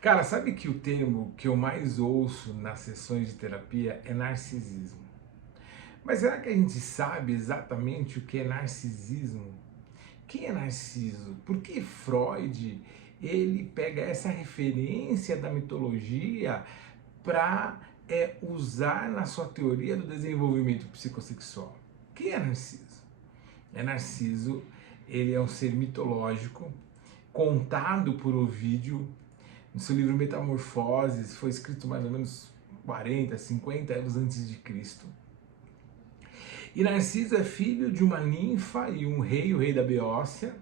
Cara, sabe que o termo que eu mais ouço nas sessões de terapia é narcisismo. Mas será que a gente sabe exatamente o que é narcisismo? Quem é Narciso? Por que Freud ele pega essa referência da mitologia para usar na sua teoria do desenvolvimento psicossexual? Quem é Narciso? Narciso, ele é um ser mitológico contado por Ovídio no seu livro Metamorfoses, foi escrito mais ou menos 40, 50 anos antes de Cristo. E Narciso é filho de uma ninfa e um rei, o rei da Beócia.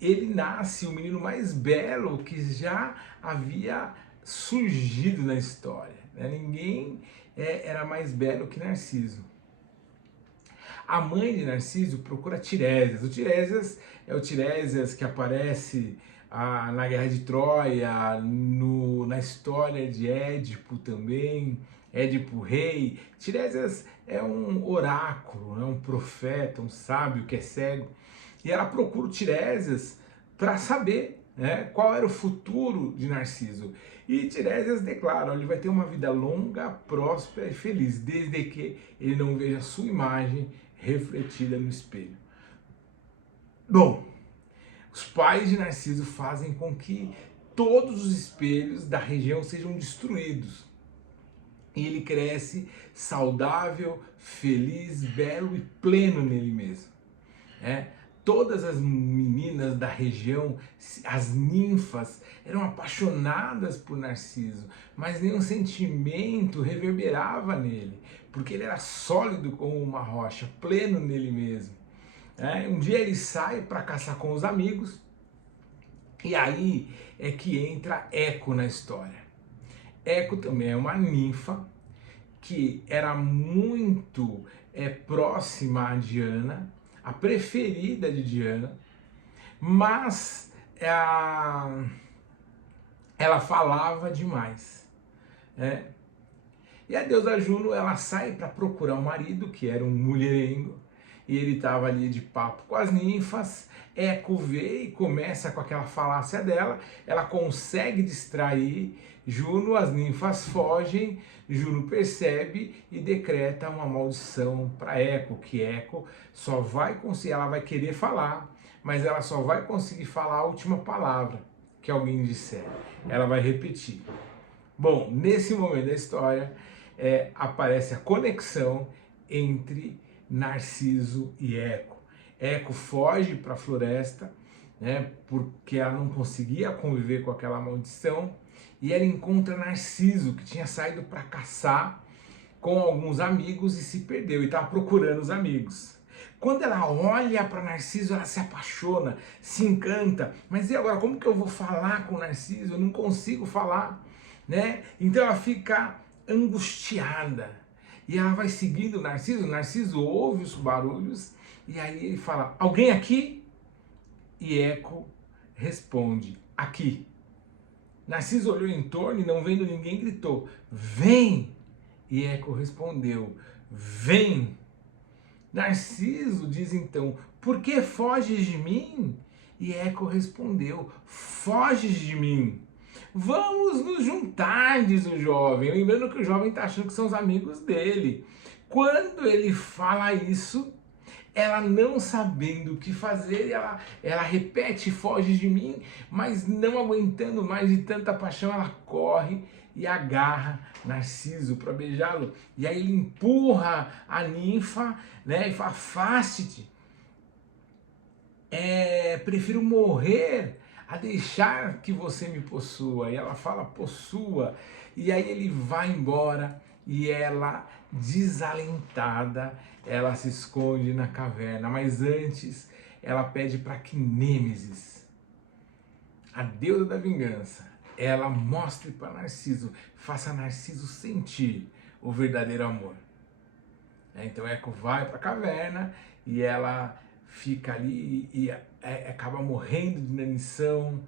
Ele nasce o menino mais belo que já havia surgido na história. Ninguém era mais belo que Narciso. A mãe de Narciso procura Tiresias. O Tiresias é o Tiresias que aparece na Guerra de Troia, na história de Édipo também, Édipo rei. Tiresias é um oráculo, um profeta, um sábio que é cego. E ela procura o Tiresias para saber qual era o futuro de Narciso. E Tiresias declara: ele vai ter uma vida longa, próspera e feliz, desde que ele não veja sua imagem refletida no espelho. Bom, os pais de Narciso fazem com que todos os espelhos da região sejam destruídos. E ele cresce saudável, feliz, belo e pleno nele mesmo. Todas as meninas da região, as ninfas, eram apaixonadas por Narciso, mas nenhum sentimento reverberava nele, porque ele era sólido como uma rocha, pleno nele mesmo. Um dia ele sai para caçar com os amigos, e aí é que entra Eco na história. Eco também é uma ninfa que era muito próxima a Diana, a preferida de Diana, mas ela falava demais. E a deusa Juno, ela sai para procurar o marido, que era um mulherengo, e ele estava ali de papo com as ninfas. Eco vê e começa com aquela falácia dela, ela consegue distrair Juno, as ninfas fogem, Juno percebe e decreta uma maldição para Eco, que Eco só vai conseguir, ela vai querer falar, mas ela só vai conseguir falar a última palavra que alguém disser, ela vai repetir. Bom, nesse momento da história aparece a conexão entre Narciso e Eco. Eco foge para a floresta, porque ela não conseguia conviver com aquela maldição, e ela encontra Narciso, que tinha saído para caçar com alguns amigos e se perdeu, e estava procurando os amigos. Quando ela olha para Narciso, ela se apaixona, se encanta. Mas e agora, como que eu vou falar com Narciso? Eu não consigo falar, Então ela fica angustiada. E ela vai seguindo Narciso. Narciso ouve os barulhos e aí ele fala: alguém aqui? E Eco responde: aqui. Narciso olhou em torno e, não vendo ninguém, gritou: vem! E Eco respondeu: vem! Narciso diz então: por que foges de mim? E Eco respondeu: foges de mim. Vamos nos juntar, diz o jovem. Lembrando que o jovem está achando que são os amigos dele. Quando ele fala isso, ela não sabendo o que fazer, ela repete: foge de mim, mas não aguentando mais de tanta paixão, ela corre e agarra Narciso para beijá-lo. E aí ele empurra a ninfa, e fala: afaste-te. Prefiro morrer a deixar que você me possua. E ela fala: possua. E aí ele vai embora e ela, desalentada, ela se esconde na caverna. Mas antes, ela pede para que Nêmesis, a deusa da vingança, ela mostre para Narciso, faça Narciso sentir o verdadeiro amor. Então Eco vai para a caverna e ela fica ali e acaba morrendo de inanição.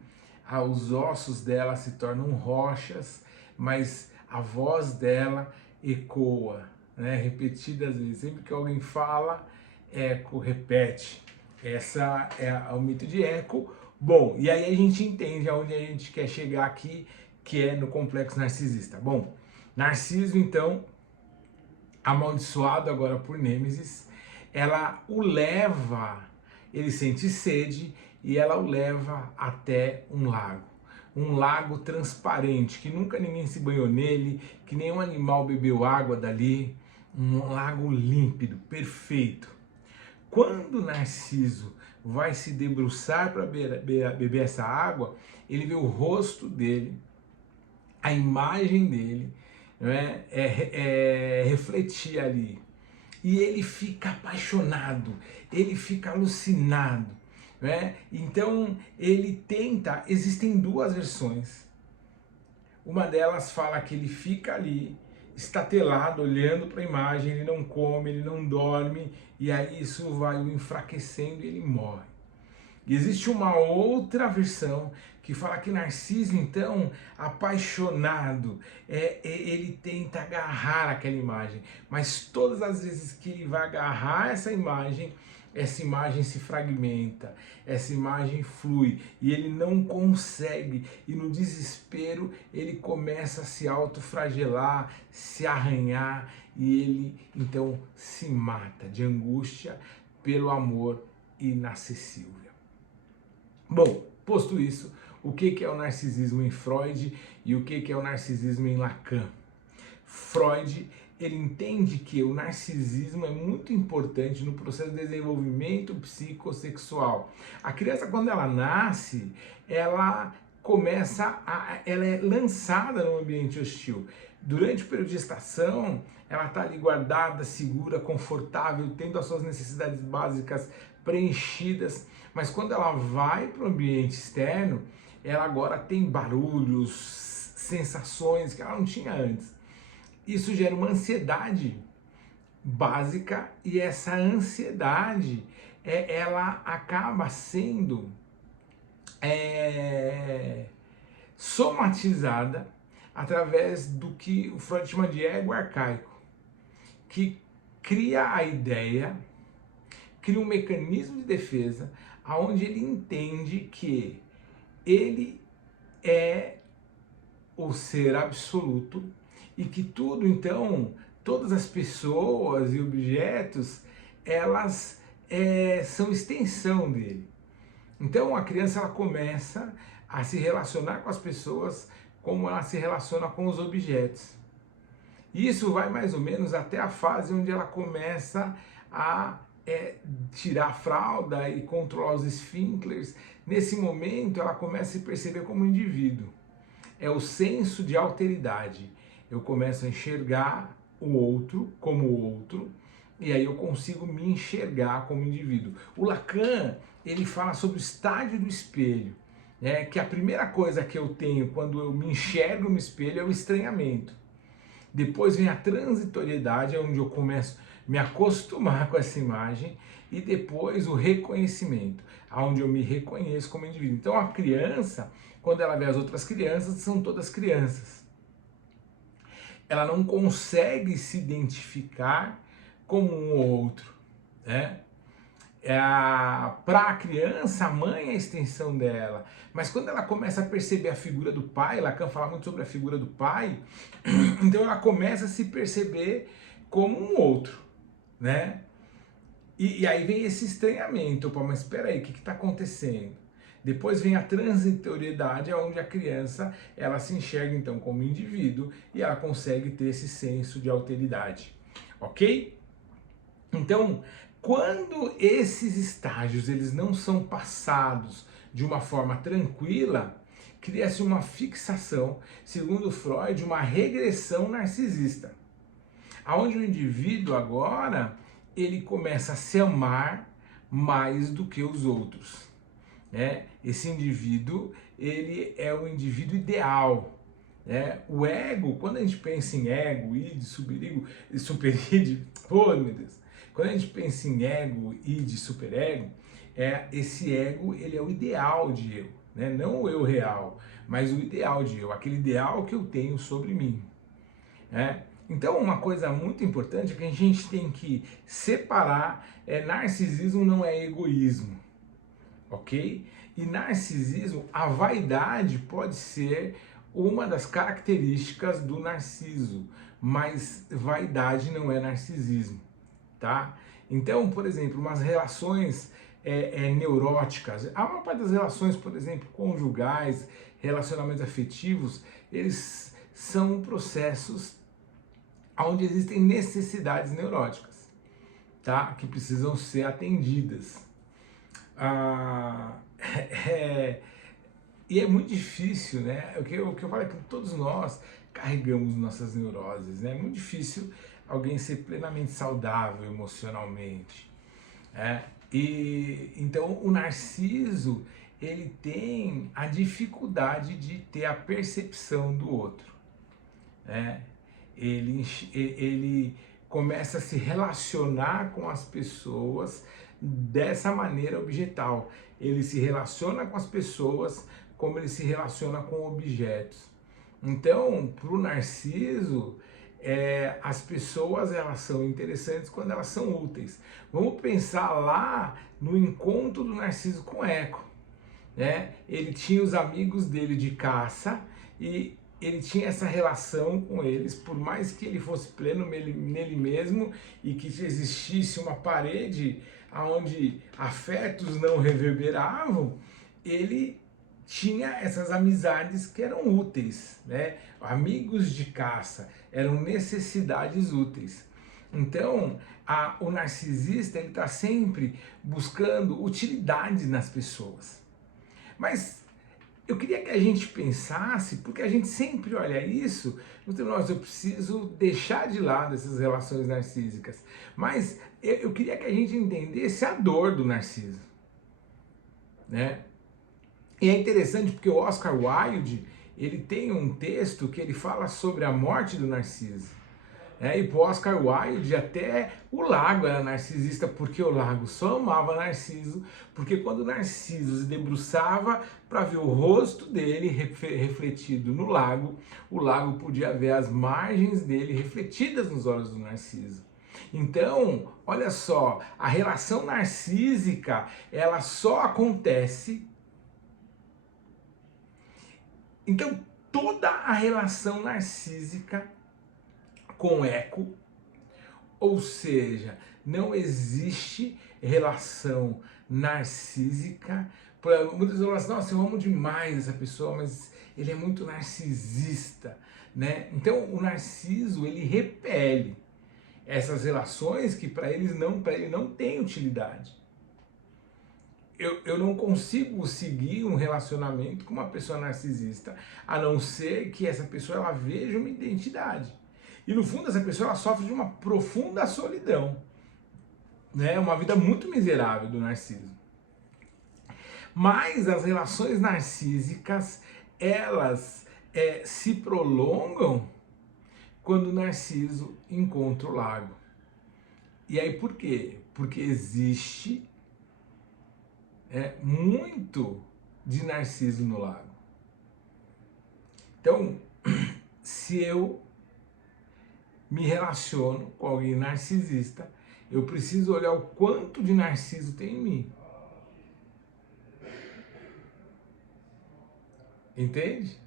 Os ossos dela se tornam rochas, mas a voz dela ecoa, repetidas vezes. Sempre que alguém fala, Eco repete. Essa é o mito de Eco, Bom, e aí a gente entende aonde a gente quer chegar aqui, que é no complexo narcisista. Bom, Narciso, então, amaldiçoado agora por Nêmesis, ela o leva, ele sente sede e ela o leva até um lago transparente, que nunca ninguém se banhou nele, que nenhum animal bebeu água dali, um lago límpido, perfeito. Quando Narciso vai se debruçar para beber essa água, ele vê o rosto dele, a imagem dele, né, refletir ali. E ele fica apaixonado, ele fica alucinado. Né? Então ele tenta, existem duas versões. Uma delas fala que ele fica ali, estatelado, olhando para a imagem, ele não come, ele não dorme, e aí isso vai o enfraquecendo e ele morre. E existe uma outra versão que fala que Narciso, então, apaixonado, ele tenta agarrar aquela imagem, mas todas as vezes que ele vai agarrar essa imagem se fragmenta, essa imagem flui e ele não consegue, e no desespero ele começa a se autoflagelar, se arranhar e ele então se mata de angústia pelo amor inacessível. Bom, posto isso, o que é o narcisismo em Freud e o que é o narcisismo em Lacan? Freud, ele entende que o narcisismo é muito importante no processo de desenvolvimento psicossexual. A criança, quando ela nasce, ela ela é lançada no ambiente hostil. Durante o período de gestação, ela está ali guardada, segura, confortável, tendo as suas necessidades básicas preenchidas, mas quando ela vai para o ambiente externo, ela agora tem barulhos, sensações que ela não tinha antes. Isso gera uma ansiedade básica e essa ansiedade ela acaba sendo somatizada através do que o Freud chama de ego arcaico, que cria a ideia, cria um mecanismo de defesa onde ele entende que ele é o ser absoluto e que tudo, então, todas as pessoas e objetos, elas são extensão dele. Então a criança ela começa a se relacionar com as pessoas como ela se relaciona com os objetos. E isso vai mais ou menos até a fase onde ela começa a tirar a fralda e controlar os esfíncteres. Nesse momento ela começa a se perceber como indivíduo. É o senso de alteridade. Eu começo a enxergar o outro como outro, e aí eu consigo me enxergar como indivíduo. O Lacan, ele fala sobre o estágio do espelho, né? Que a primeira coisa que eu tenho quando eu me enxergo no espelho é o estranhamento. Depois vem a transitoriedade, onde eu começo a me acostumar com essa imagem, e depois o reconhecimento, onde eu me reconheço como indivíduo. Então a criança, quando ela vê as outras crianças, são todas crianças. Ela não consegue se identificar como um ou outro, né? Para a criança, a mãe é a extensão dela, mas quando ela começa a perceber a figura do pai, Lacan fala muito sobre a figura do pai, então ela começa a se perceber como um outro, né? E aí vem esse estranhamento, opa, mas espera aí, o que está acontecendo? Depois vem a transitoriedade, onde a criança ela se enxerga então como indivíduo e ela consegue ter esse senso de alteridade, ok? Então, quando esses estágios eles não são passados de uma forma tranquila, cria-se uma fixação, segundo Freud, uma regressão narcisista, aonde o indivíduo agora ele começa a se amar mais do que os outros. Né? Esse indivíduo, ele é o indivíduo ideal. Né? O ego, quando a gente pensa em ego, id, superid, oh meu Deus, quando a gente pensa em ego, id, superego, esse ego, ele é o ideal de eu, né? Não o eu real, mas o ideal de eu, aquele ideal que eu tenho sobre mim. Né? Então uma coisa muito importante é que a gente tem que separar, narcisismo não é egoísmo. Ok? E narcisismo, a vaidade pode ser uma das características do narciso, mas vaidade não é narcisismo, tá? Então, por exemplo, umas relações neuróticas, a maior parte das relações, por exemplo, conjugais, relacionamentos afetivos, eles são processos onde existem necessidades neuróticas, tá? Que precisam ser atendidas. E é muito difícil, né? O que eu falo é que todos nós carregamos nossas neuroses, né? É muito difícil alguém ser plenamente saudável emocionalmente, né? E então o narciso, ele tem a dificuldade de ter a percepção do outro, né? Ele começa a se relacionar com as pessoas dessa maneira objetal. Ele se relaciona com as pessoas como ele se relaciona com objetos. Então, para o narciso, as pessoas elas são interessantes quando elas são úteis. Vamos pensar lá no encontro do narciso com Eco, né? Ele tinha os amigos dele de caça e ele tinha essa relação com eles, por mais que ele fosse pleno nele mesmo e que existisse uma parede onde afetos não reverberavam, ele tinha essas amizades que eram úteis, né? Amigos de caça, eram necessidades úteis. Então, o narcisista ele está sempre buscando utilidade nas pessoas. Mas eu queria que a gente pensasse, porque a gente sempre olha isso, eu preciso deixar de lado essas relações narcísicas, mas eu queria que a gente entendesse a dor do narciso, né? E é interessante porque o Oscar Wilde, ele tem um texto que ele fala sobre a morte do narciso. E para o Oscar Wilde até o Lago era narcisista, porque o Lago só amava Narciso, porque quando Narciso se debruçava para ver o rosto dele refletido no lago, o lago podia ver as margens dele refletidas nos olhos do Narciso. Então, olha só, a relação narcísica, ela só acontece. Então, toda a relação narcísica com Eco, ou seja, não existe relação narcísica. Muitas pessoas falam, nossa, eu amo demais essa pessoa, mas ele é muito narcisista, né? Então o narciso ele repele essas relações que para ele não tem utilidade. Eu não consigo seguir um relacionamento com uma pessoa narcisista, a não ser que essa pessoa ela veja uma identidade. E no fundo essa pessoa ela sofre de uma profunda solidão, né? Uma vida muito miserável do narciso. Mas as relações narcísicas, elas se prolongam quando o narciso encontra o lago. E aí por quê? Porque existe muito de narciso no lago. Então, se eu me relaciono com alguém narcisista, eu preciso olhar o quanto de narciso tem em mim. Entende?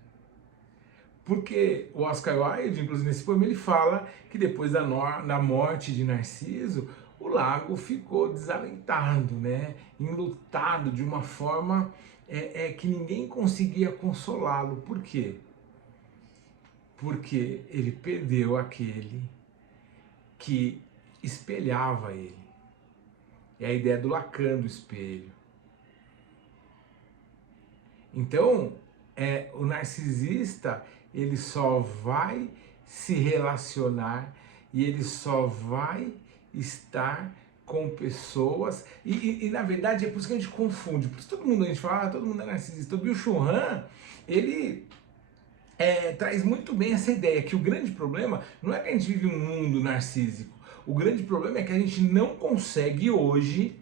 Porque o Oscar Wilde, inclusive nesse poema, ele fala que depois da morte de Narciso, o lago ficou desalentado, né? Enlutado de uma forma que ninguém conseguia consolá-lo. Por quê? Porque ele perdeu aquele que espelhava ele. É a ideia do Lacan do espelho. Então, o narcisista, ele só vai se relacionar e ele só vai estar com pessoas e na verdade é por isso que a gente confunde, por isso todo mundo a gente fala, todo mundo é narcisista. O Byung-Chul Han, ele traz muito bem essa ideia que o grande problema não é que a gente vive um mundo narcísico, o grande problema é que a gente não consegue hoje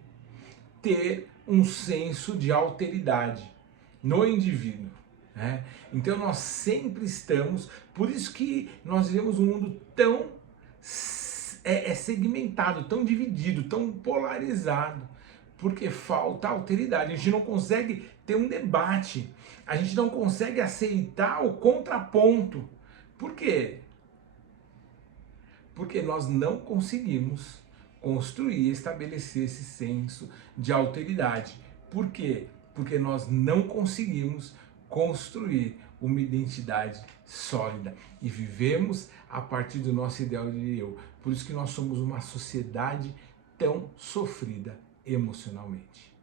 ter um senso de alteridade no indivíduo. Então nós sempre estamos, por isso que nós vivemos um mundo tão segmentado, tão dividido, tão polarizado, Porque falta alteridade. A gente não consegue ter um debate. A gente não consegue aceitar o contraponto. Por quê? Porque nós não conseguimos construir e estabelecer esse senso de alteridade. Por quê? Porque nós não conseguimos construir uma identidade sólida e vivemos a partir do nosso ideal de eu. Por isso que nós somos uma sociedade tão sofrida emocionalmente.